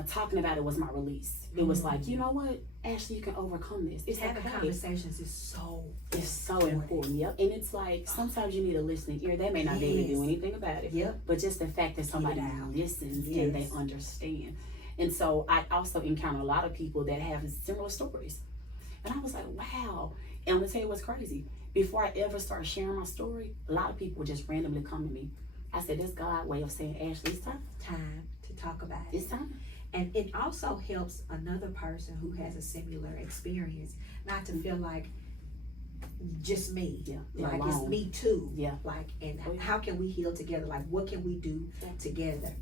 Talking about it was my release. It was like, you know what, Ashley, you can overcome this. It's Having okay. conversations is so It's so important. Yep. And it's like sometimes you need a listening ear. They may not be able to do anything about it. Yep. But just the fact that somebody out. listens Yes. and they understand. And so I also encounter a lot of people that have similar stories. And I was like, wow. And I'm gonna tell you what's crazy. Before I ever started sharing my story, a lot of people would just randomly come to me. I said, that's God's way of saying, Ashley, it's time. Time to talk about it. It's time. And it also helps another person who has a similar experience not to feel like just me. Yeah. Like alone. it's me too. Yeah. Like, and how can we heal together? Like, what can we do together?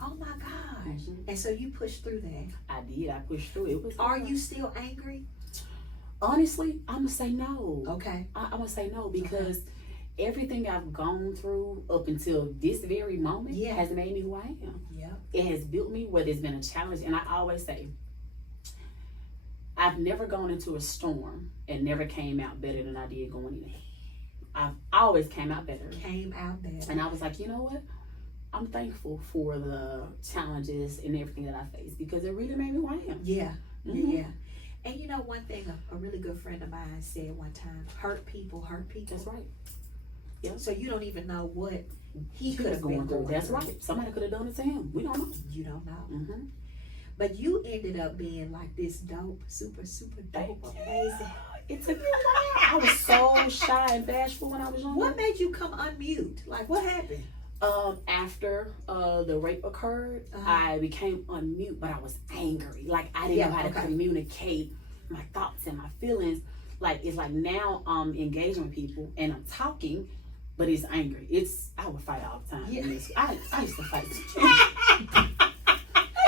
Oh my gosh. And so you pushed through that. I did. I pushed through. It was. Are you still angry? Honestly, I'm gonna say no. Okay. I'm gonna say no because everything I've gone through up until this very moment has made me who I am. Yeah. It has built me, whether it's been a challenge. And I always say, I've never gone into a storm and never came out better than I did going in. I've always came out better. Came out better. And I was like, you know what? I'm thankful for the challenges and everything that I faced because it really made me who I am. Yeah. Yeah. And you know, one thing a really good friend of mine said one time, hurt people hurt people. That's right. Yeah. So you don't even know what he could have going been through. going That's through. right. Somebody could have done it to him. We don't know. You don't know. Mm-hmm. But you ended up being like this dope, super dope, amazing. It took me a while. I was so shy and bashful when I was younger. What made you come unmute? Like, what happened? After the rape occurred, I became unmute, but I was angry. Like I didn't know how to communicate my thoughts and my feelings. Like it's like now I'm engaging with people and I'm talking, but it's angry. I would fight all the time. Yeah. I used to fight.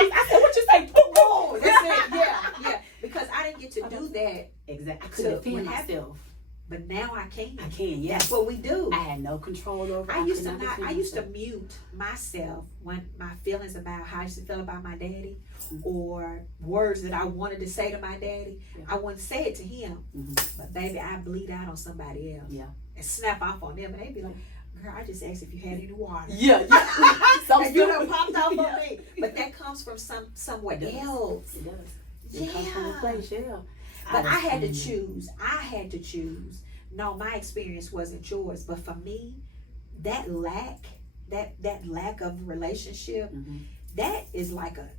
I said, what you say? Oh, that's it. Yeah. Because I didn't get to do that. Exactly. I couldn't defend myself. But now I can. I can, yes. That's what we do. I had no control over it. I used to mute myself when my feelings about how I used to feel about my daddy or words that I wanted to say to my daddy. Yeah. I wouldn't say it to him. But baby, I bleed out on somebody else. Yeah. And snap off on them. And they'd be like, girl, I just asked if you had any water. Yeah. And you done popped off on me. But that comes from somewhere else. It does. It comes from a place, But I had to choose. No, my experience wasn't yours. But for me, that lack of relationship, that is like a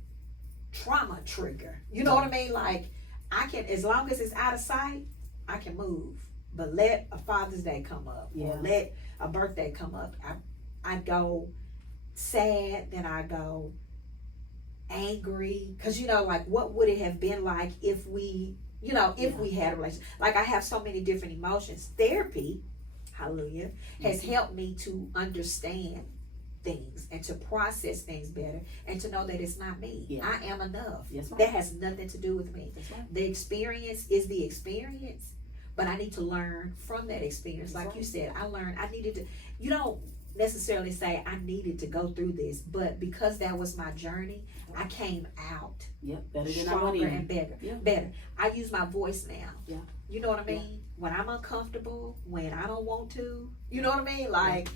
trauma trigger. You know what I mean? Like I can, as long as it's out of sight, I can move. But let a Father's Day come up, or let a birthday come up. I go sad, then I go angry, because you know, like what would it have been like if we, you know, if we had a relationship? Like I have so many different emotions. Therapy, hallelujah, has helped me to understand things and to process things better and to know that it's not me. Yeah. I am enough. That's right. That has nothing to do with me. That's right. The experience is the experience, but I need to learn from that experience. That's like right. you said, I needed to, you don't necessarily say I needed to go through this, but because that was my journey, I came out better than I went stronger in. and better. Yeah. Better. I use my voice now. Yeah. You know what I mean? When I'm uncomfortable, when I don't want to, you know what I mean? Like,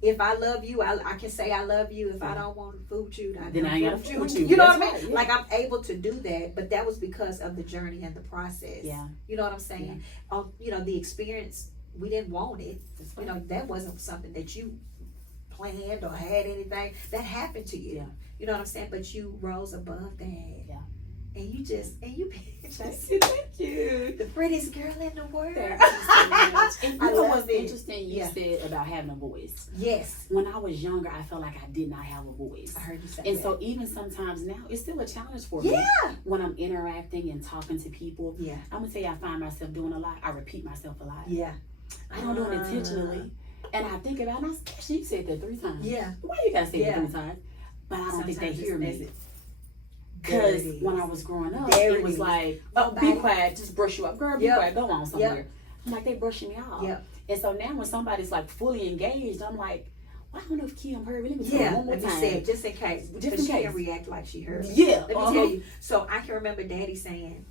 if I love you, I can say I love you. If I don't want to fool you, then I ain't got to fool with you. You know what I That's mean? right, yeah. Like, I'm able to do that, but that was because of the journey and the process. Yeah. You know what I'm saying? You know, the experience, we didn't want it. That's You know, that wasn't something that you planned or had anything. That happened to you. Yeah. You know what I'm saying? But you rose above that. Yeah. And you just, Thank you. the prettiest girl in the world. Thank you so much. And you I know love what's it. interesting you said about having a voice. Yes. When I was younger, I felt like I did not have a voice. I heard you say And that. so even sometimes now, it's still a challenge for me. Yeah. When I'm interacting and talking to people. Yeah. I'm going to tell you, I find myself doing a lot. I repeat myself a lot. Yeah. I don't do it intentionally. And I think about it, you said that 3 times. Yeah. Why you got to say it 3 times? But I don't think they hear me. Because when I was growing up, it was like, be quiet, just brush you up. Girl, be quiet, go on somewhere. I'm like, they brushing me off. And so now when somebody's like fully engaged, I'm like, well, I don't know if Kim heard me. Let me say it one more time. Say it just in case. Just in she case. can react like she heard me. Yeah. Let me tell you. So I can remember Daddy saying,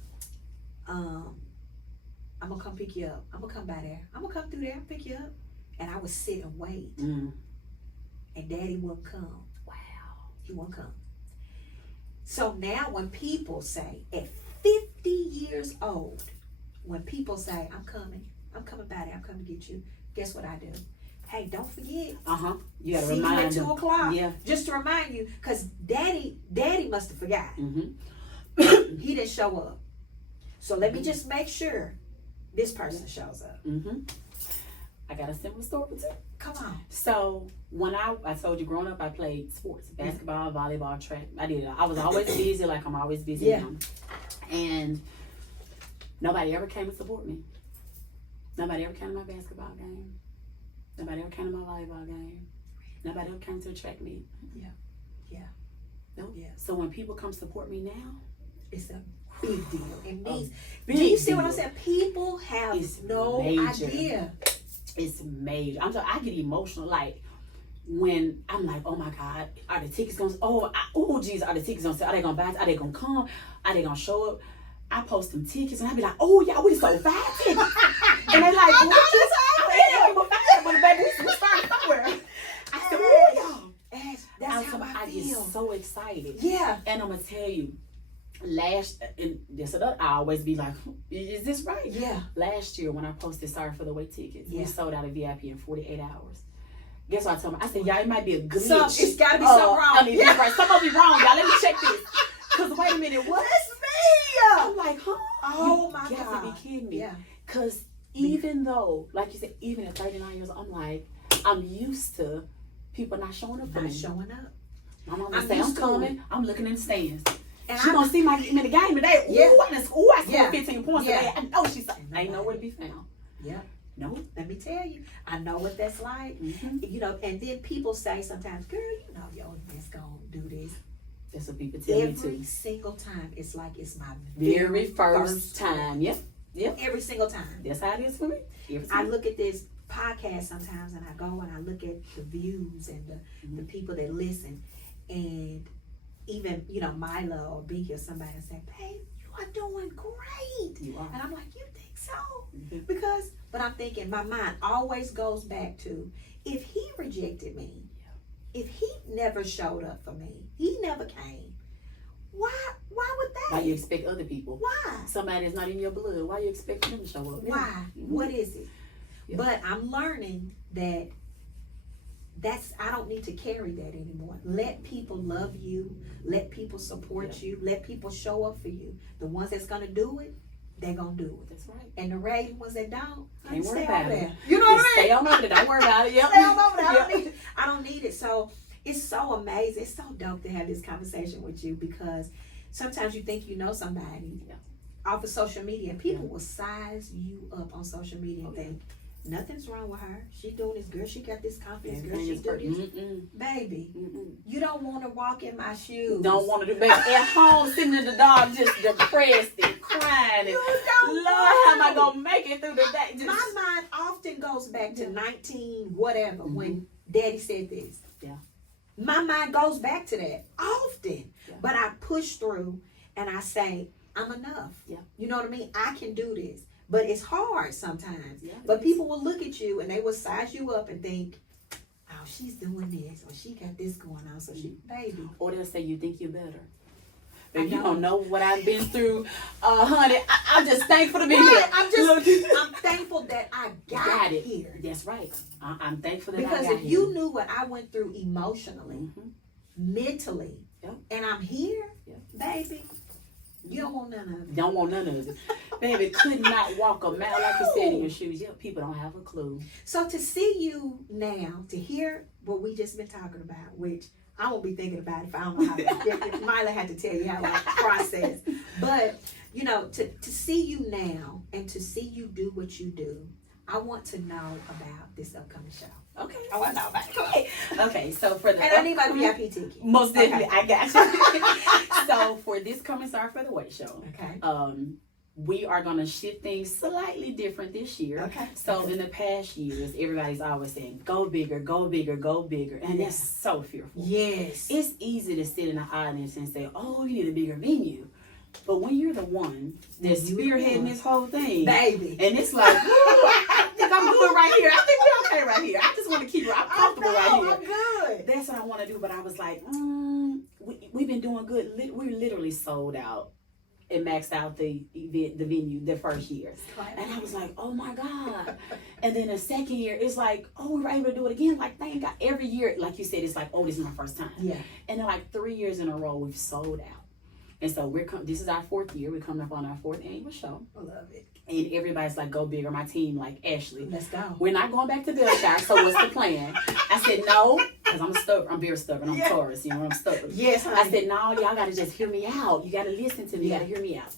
I'm going to come pick you up. I'm going to come by there. I'm going to come through there and pick you up. And I would sit and wait. And Daddy wouldn't come. Wow. He won't come. So now when people say, at 50 years old, when people say, I'm coming by there, I'm coming to get you, guess what I do? Hey, don't forget. You got to See you remind at 2 o'clock. Yeah. Just to remind you, because Daddy must have forgot. He didn't show up. So let me just make sure this person shows up. I got a similar story too. Come on. So when I told you growing up, I played sports, basketball, volleyball, track. I did it. I was always busy, like I'm always busy now. And nobody ever came to support me. Nobody ever came to my basketball game. Nobody ever came to my volleyball game. Nobody ever came to a track meet. Nope. So when people come support me now, it's a big deal. It means, big do you see what I'm deal. saying? People have no idea. It's major. I get emotional, like when I'm like, oh my God, are the tickets gonna? Geez, are the tickets gonna? Are they gonna buy? Are they gonna come? Are they gonna show up? I post them tickets and I be like, oh yeah, we sold 5 tickets, and they like, baby, we started somewhere. I said, oh y'all. That's how I get so excited. Yeah. And I'm gonna tell you, I always be like, is this right? Yeah. Last year when I posted sorry for the wait tickets, we sold out a VIP in 48 hours. Guess what I told them? I said, y'all, it might be a glitch. It's gotta be something wrong. I mean, right. Something be wrong, y'all. Let me check this. Cause wait a minute, what? That's me. I'm like, huh? Oh my God. You got to be kidding me. Yeah. Cause even though, like you said, even at 39 years old, I'm like, I'm used to people not showing up for me. Not showing up. My mama say I'm coming. I'm looking in the stands. And she gonna see my in the game today. Yeah. I scored 15 points today. I know she's ain't nowhere to be found. Yeah. No. Let me tell you, I know what that's like. You know, and then people say sometimes, girl, you know your event's gonna do this. That's what people tell me too. Every single time, it's like it's my very first time. Yep. Every single time. That's how it is for me. I look at this podcast sometimes and I go and I look at the views and the people that listen, and even, you know, Mila or Binky or somebody say, babe, you are doing great. You are. And I'm like, you think so? Because, but I'm thinking, my mind always goes back to, if he rejected me, if he never showed up for me, he never came, why would that? Why you expect other people? Why? Somebody that's not in your blood. Why you expect them to show up? Why? What is it? But I'm learning that I don't need to carry that anymore. Let people love you. Let people support you. Let people show up for you. The ones that's going to do it, they're going to do it. That's right. And the ragged ones that don't, Can't worry stay about over it. there. You know what I mean? Stay on over there. Don't worry about it. Yep. Stay on over there. I don't need it. So it's so amazing. It's so dope to have this conversation with you, because sometimes you think you know somebody off of social media, and people will size you up on social media and think, Nothing's wrong with her. She doing this, girl. She got this confidence, girl. She do this. Baby, you don't want to walk in my shoes. Don't want to do that. At home, sitting in the dark, just depressed and crying. And, Lord, how am I going to make it through the day? Just... My mind often goes back to 19 whatever when Daddy said this. Yeah. My mind goes back to that often. Yeah. But I push through and I say, I'm enough. Yeah. You know what I mean? I can do this. But it's hard sometimes. Yeah, but people will look at you and they will size you up and think, oh, she's doing this or she got this going on. So she, baby. Or they'll say, you think you're better. But you don't know what I've been through. Honey, I'm just thankful to be here. I'm thankful that I got it here. That's right. I'm thankful that because I got if you knew what I went through emotionally, mentally, and I'm here, baby, you don't want none of it. Don't want none of it. Baby, could not walk a mile like you said in your shoes. Yeah, people don't have a clue. So to see you now, to hear what we just been talking about, which I won't be thinking about if I don't know how to, Miley had to tell you how I process. But, you know, to see you now and to see you do what you do, I want to know about this upcoming show. Okay. I want to know about it. Okay, so for the... And I need my VIP ticket. Most definitely. Okay. I got you. So for this coming Sorry for the Wait show, we are going to shift things slightly different this year. Okay. So in the past years, everybody's always saying, go bigger, go bigger, go bigger. And that's so fearful. Yes. It's easy to sit in the audience and say, oh, you need a bigger venue. But when you're the one that's spearheading this whole thing, baby, and it's like, I think I'm good right here. I think we're okay right here. I just want to keep it. I'm comfortable right here. I'm good. That's what I want to do. But I was like, we've been doing good. We literally sold out and maxed out the venue the first year. And I was like, oh my God. And then the second year, it's like, oh, we were able to do it again. Like, thank God. Every year, like you said, it's like, oh, this is my first time. Yeah. And then like 3 years in a row, we've sold out. And so this is our 4th year. We're coming up on our 4th annual show. I love it. And everybody's like, go bigger. My team, like Ashley. Let's go. We're not going back to Billshire, so what's the plan? I said, no, because I'm stubborn. I'm very stubborn. I'm Taurus, you know, I'm stubborn. Yes, honey. I said, no, y'all got to just hear me out. You got to listen to me. You got to hear me out.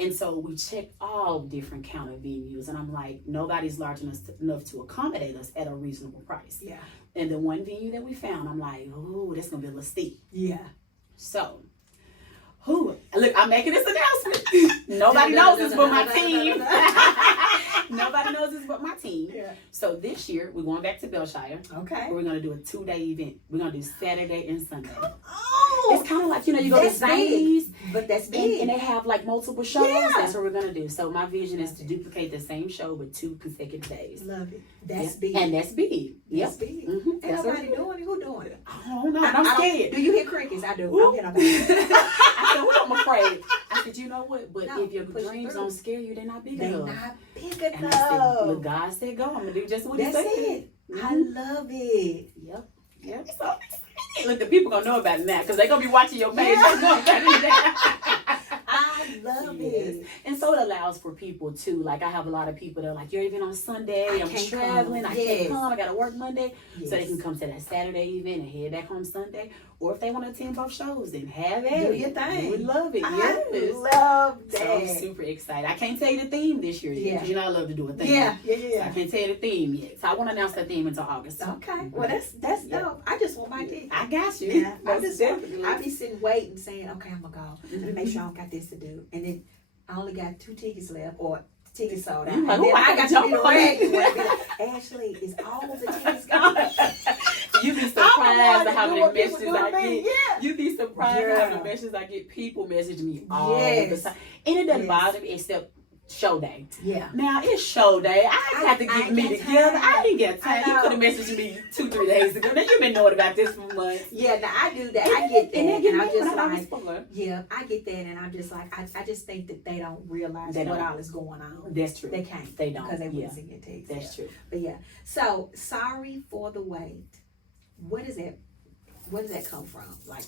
And so we checked all different kind of venues. And I'm like, nobody's large enough to accommodate us at a reasonable price. Yeah. And the one venue that we found, I'm like, oh, that's going to be a little steep. Yeah. So... look, I'm making this announcement. Nobody knows this but my team. Nobody knows this but my team. Yeah. So this year, we're going back to Billshire. Okay. We're going to do a 2-day event. We're going to do Saturday and Sunday. Oh! It's kind of like, you know, you go to Zanies. But that's big. And they have like multiple shows. Yeah. That's what we're going to do. So my vision is to duplicate the same show with 2 consecutive days. Love it. That's big. And that's big. That's big. Mm-hmm. Ain't nobody doing it. Who doing it? I don't know. I'm scared. Do you hear crickets? I do. I don't hear nobody. I said, well, I'm afraid. I said, you know what? But No, if your dreams don't scare you, they're not big They're enough. not big And I enough. said, well, God said go. I'm going to do just what he That's said. it. I love it. Yep. So, look, the people going to know about it now because they're going to be watching your page. Yeah. They know about it now. I love it. And so it allows for people too. Like I have a lot of people that are like, you're even on Sunday, I'm traveling, I can't come, I gotta work Monday. So they can come to that Saturday event and head back home Sunday. Or if they want to attend both shows, then have it. Do your thing. We would love it. I Yes. love that. So I'm super excited. I can't tell you the theme this year yet, because you know I love to do a theme. Yeah. So I can't tell you the theme yet. So I won't announce the theme until August. Okay. Well, that's dope. I just want my ticket. I got you. Yeah. I Definitely. be sitting waiting, saying, okay, I'm gonna go. Make sure I don't got this to do, and then I only got 2 tickets left, or tickets sold out. Like, and then I got to be the on raggedy one. Be like, Ashley, is all the tickets gone? You be surprised at how many messages I get. Yeah. You be surprised at how many messages I get. People message me all the time. And it doesn't bother me except show day. Yeah. Now it's show day. I have to get me together. I didn't get time. You could have messaged me 2-3 days ago. Now you've been knowing about this for months. Yeah, now I do that. I get that. And I'm just like, yeah, I get that. And I'm just like, I just think that they don't realize what all is going on. That's true. They can't. They don't. Because they wouldn't see your text. That's true. But yeah. So, sorry for the wait. Where does that come from? Like,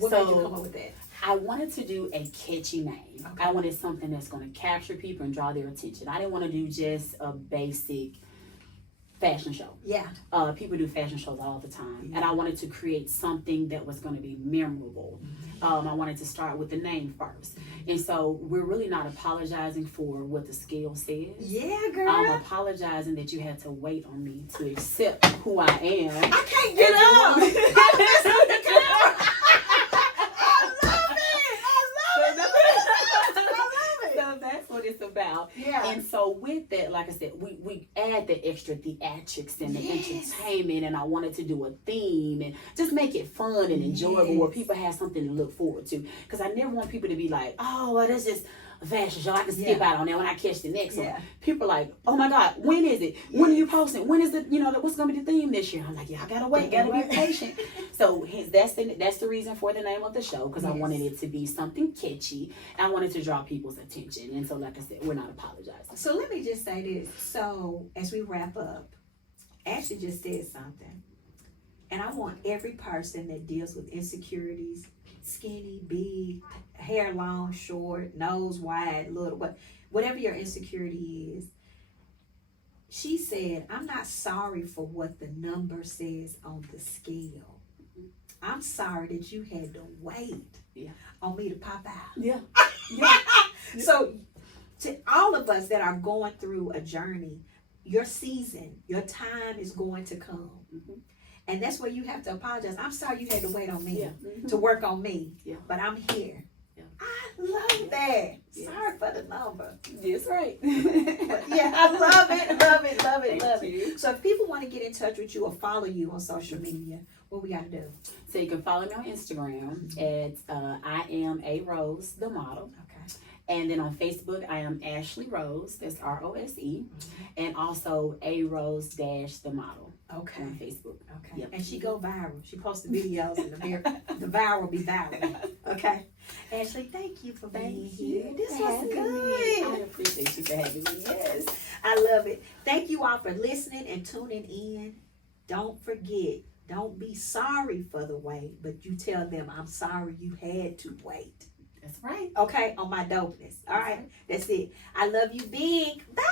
what made you come up with that? I wanted to do a catchy name. Okay. I wanted something that's going to capture people and draw their attention. I didn't want to do just a basic fashion show. Yeah. People do fashion shows all the time. And I wanted to create something that was going to be memorable. I wanted to start with the name first. And so we're really not apologizing for what the scale says. Yeah, girl. I'm apologizing that you had to wait on me to accept who I am. I can't get up. That's what it's about. Yeah. And so with that, like I said, we add the extra theatrics and the entertainment, and I wanted to do a theme and just make it fun and enjoyable where people have something to look forward to. Because I never want people to be like, oh, well, that's just a fashion show. I can skip out on that when I catch the next one. People are like, oh my God, when is it? When are you posting? When is it, what's going to be the theme this year? I'm like, yeah, I got to wait. Got to be patient. So that's the reason for the name of the show, because I wanted it to be something catchy. I wanted to draw people's attention. And so, like I said, we're not apologizing. So let me just say this. So as we wrap up, Ashley just said something. And I want every person that deals with insecurities, skinny, big, hair long, short, nose wide, little, whatever your insecurity is. She said, I'm not sorry for what the number says on the scale. I'm sorry that you had to wait on me to pop out. Yeah. So to all of us that are going through a journey, your season, your time is going to come. And that's where you have to apologize. I'm sorry you had to wait on me to work on me, but I'm here. I love that. Sorry for the number. That's right. I love it. Love you. it. So if people want to get in touch with you or follow you on social media, what we got to do? So you can follow me on Instagram at I am a Rose the model. Okay. And then on Facebook, I am Ashley Rose. That's ROSE. And also A Rose the model. Okay. On Facebook. Okay. Yep. And she go viral. She posts the videos and the viral be viral. Okay. Ashley, thank you for being here. This was good. I appreciate you for having me. Yes. I love it. Thank you all for listening and tuning in. Don't forget, don't be sorry for the wait, but you tell them, I'm sorry you had to wait. That's right. Okay, on my dopeness. All right. That's it. I love you big. Bye.